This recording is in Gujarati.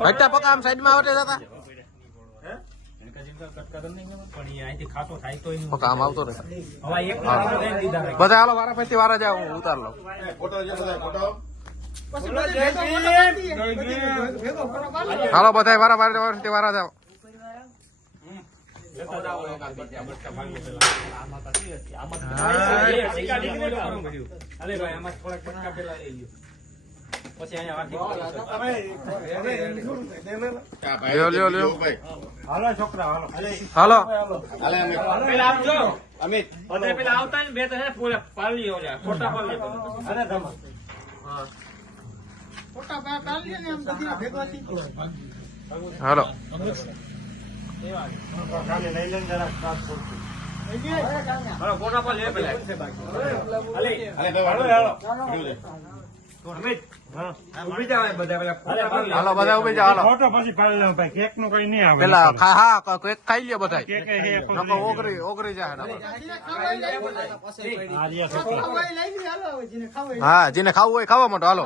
હટ્ટા પકા આમ સાઈડ માં આવતે જતા પકા આમ આવતો રહે બધા હાલો વારા પછી વારા જાવ હું ઉતાર લઉં હાલો બધા વારા વારા જાવ હાલો છોકરા હાલો અમિત પેલા આવતા બે તો પાલી ફોટા પાલી હાલો ફોટા પર લે પેલા હાલો બધા ઉભી જાવ હાલો ફોટો પછી પાડી લે ભાઈ કેક નું કઈ નહીં આવે પેલા હા કેક ખાઈ લે બધા ઓગરી જાય હા જેને ખાવું હોય ખાવા માટે હાલો